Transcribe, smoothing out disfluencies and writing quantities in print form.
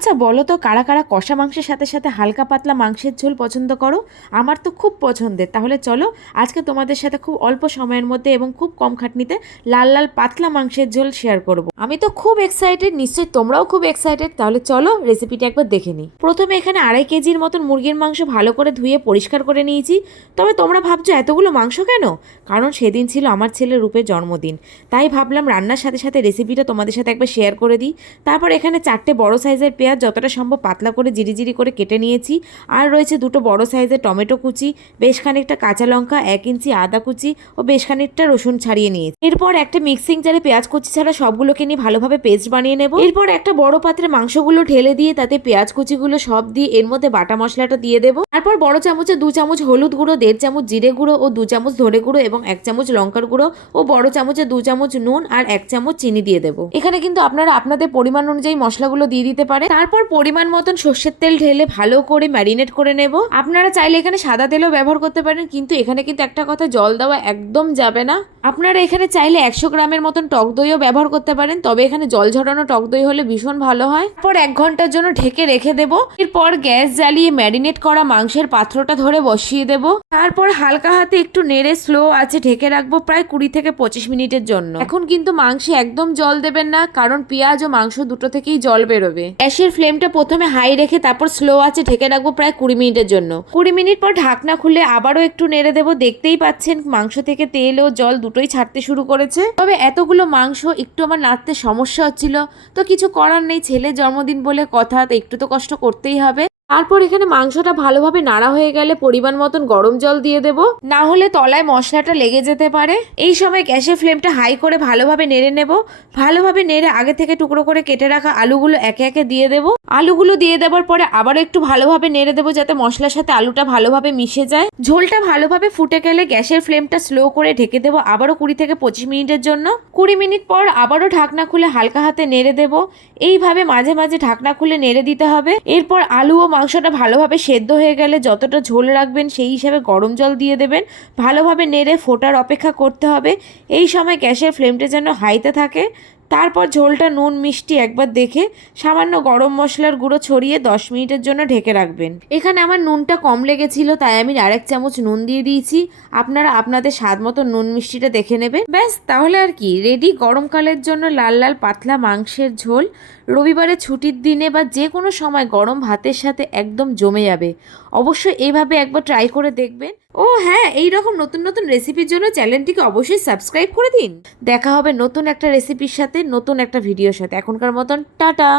আচ্ছা বলো তো কারা কারা কষা মাংসের সাথে সাথে হালকা পাতলা মাংসের ঝোল পছন্দ করো? আমার তো খুব পছন্দের। তাহলে চলো আজকে তোমাদের সাথে খুব অল্প সময়ের মধ্যে এবং খুব কম খাটনিতে লাল লাল পাতলা মাংসের ঝোল শেয়ার করব। আমি তো খুব এক্সাইটেড, নিশ্চয়ই তোমরাও খুব এক্সাইটেড। তাহলে চলো রেসিপিটা একবার দেখে নিই। প্রথমে এখানে 2.5 কেজির মতন মুরগির মাংস ভালো করে ধুয়ে পরিষ্কার করে নিয়েছি। তবে তোমরা ভাবছো এতগুলো মাংস কেন? কারণ সেদিন ছিল আমার ছেলের রূপের জন্মদিন, তাই ভাবলাম রান্নার সাথে সাথে রেসিপিটা তোমাদের সাথে একবার শেয়ার করে দিই। তারপর এখানে 4টে বড় সাইজের পেঁয়াজ যতটা সম্ভব পাতলা করে জিরি করে কেটে নিয়েছি। আর রয়েছে 2টো বড় সাইজের টমেটো কুচি, বেশ খানিকটা কাঁচা লঙ্কা, 1 ইঞ্চি আদা কুচি ও বেশ খানিকটা রসুন ছাড়িয়ে নিয়েছি। এরপর একটা মিক্সিং জারে পেঁয়াজ কুচি ছাড়া সবগুলোকে নিয়ে ভালোভাবে পেস্ট বানিয়ে নেব। এরপর একটা বড় পাত্রে মাংসগুলো ঢেলে দিয়ে তাতে পেঁয়াজ কুচিগুলো সব দিয়ে এর মধ্যে বাটা মশলাটা দিয়ে দেবো। তারপর বড় চামচে 2 চামচ হলুদ গুঁড়ো, 1.5 চামচ জিরে গুঁড়ো ও 2 চামচ ধনে গুঁড়ো এবং 1 চামচ লঙ্কার গুঁড়ো ও বড় চামচে 2 চামচ নুন আর 1 চামচ চিনি দিয়ে দেবো। এখানে কিন্তু আপনারা আপনাদের পরিমাণ অনুযায়ী মশলাগুলো দিয়ে দিতে পারে। তারপর পরিমাণ মতন সর্ষের তেল ঢেলে ভালো করে ম্যারিনেট করে নেব। আপনারা চাইলে এখানে সাদা তেলও ব্যবহার করতে পারেন, কিন্তু এখানে কিন্তু একটা কথা, জল দেওয়া একদম যাবে না। আপনারা এখানে চাইলে 100 গ্রামের মতন টক দইও ব্যবহার করতে পারেন, তবে এখানে জল ঝরানো টক দই হলে ভীষণ ভালো হয়। তারপর 1 ঘন্টার জন্য ঢেকে রেখে দেব। এরপর গ্যাস জ্বালিয়ে ম্যারিনেট করা মাংসের পাত্রটা ধরে বসিয়ে দেব। তারপর হালকা হাতে একটু নেড়ে স্লো আছে ঢেকে রাখবো প্রায় 20 থেকে 25 মিনিটের জন্য। এখন কিন্তু মাংসে একদম জল দেবেন না, কারণ পেঁয়াজ ও মাংস দুটো থেকেই জল বেরোবে। গ্যাসের ফ্লেমটা প্রথমে হাই রেখে তারপর স্লো আছে ঢেকে রাখবো প্রায় 20 মিনিটের জন্য। 20 মিনিট পর ঢাকনা খুলে আবারও একটু নেড়ে দেবো। দেখতেই পাচ্ছেন মাংস থেকে তেল ও জল দুটোই ছাড়তে শুরু করেছে। তবে এতগুলো মাংস একটু আমার নাড়তে সমস্যা হচ্ছিল, তো কিছু করার নেই, ছেলের জন্মদিন বলে কথা, তো একটু তো কষ্ট করতেই হবে। তারপর এখানে মাংসটা ভালোভাবে নাড়া হয়ে গেলে পরিমাণ মতন গরম জল দিয়ে দেব, না হলে তলায় মশলাটা লেগে যেতে পারে। এই সময় গ্যাসের ফ্লেমটা হাই করে ভালোভাবে নেড়ে নেব। ভালোভাবে নেড়ে আগে থেকে টুকরো করে কেটে রাখা আলুগুলো একে একে দিয়ে দেব। আলুগুলো দিয়ে দেওয়ার পরে আবারও একটু ভালোভাবে নেড়ে দেবো যাতে মশলার সাথে আলুটা ভালোভাবে মিশে যায়। ঝোলটা ভালোভাবে ফুটে গেলে গ্যাসের ফ্লেমটা স্লো করে ঢেকে দেবো আবারও 20 থেকে 25 মিনিটের জন্য। 20 মিনিট পর আবারও ঢাকনা খুলে হালকা হাতে নেড়ে দেব। এইভাবে মাঝে মাঝে ঢাকনা খুলে নেড়ে দিতে হবে। এরপর আলু ও মাংসটা ভালোভাবে সেদ্ধ হয়ে গেলে যতটা ঝোল রাখবেন সেই হিসাবে গরম জল দিয়ে দেবেন। ভালোভাবে নেড়ে ফোটার অপেক্ষা করতে হবে। এই সময় গ্যাসের ফ্লেমটা যেন হাইতে থাকে। তারপর ঝোলটা নুন মিষ্টি একবার দেখে সামান্য গরম মশলার গুঁড়ো ছড়িয়ে 10 মিনিটের জন্য ঢেকে রাখবেন। এখানে আমার নুনটা কম লেগেছিল, তাই আমি 1.5 চামচ নুন দিয়ে দিয়েছি। আপনারা আপনাদের স্বাদ মতো নুন মিষ্টিটা দেখে নেবেন। ব্যাস, তাহলে আর কি রেডি গরমকালের জন্য লাল লাল পাতলা মাংসের ঝোল। রবিবারে ছুটির দিনে বা যে কোনো সময় গরম ভাতের সাথে একদম জমে যাবে। অবশ্যই এইভাবে একবার ট্রাই করে দেখবেন। ও হ্যাঁ, এই রকম নতুন নতুন রেসিপির জন্য চ্যানেলটিকে অবশ্যই সাবস্ক্রাইব করে দিন। দেখা হবে নতুন একটা রেসিপির সাথে, নতুন একটা ভিডিওর সাথে। এখনকার মতন টাটা।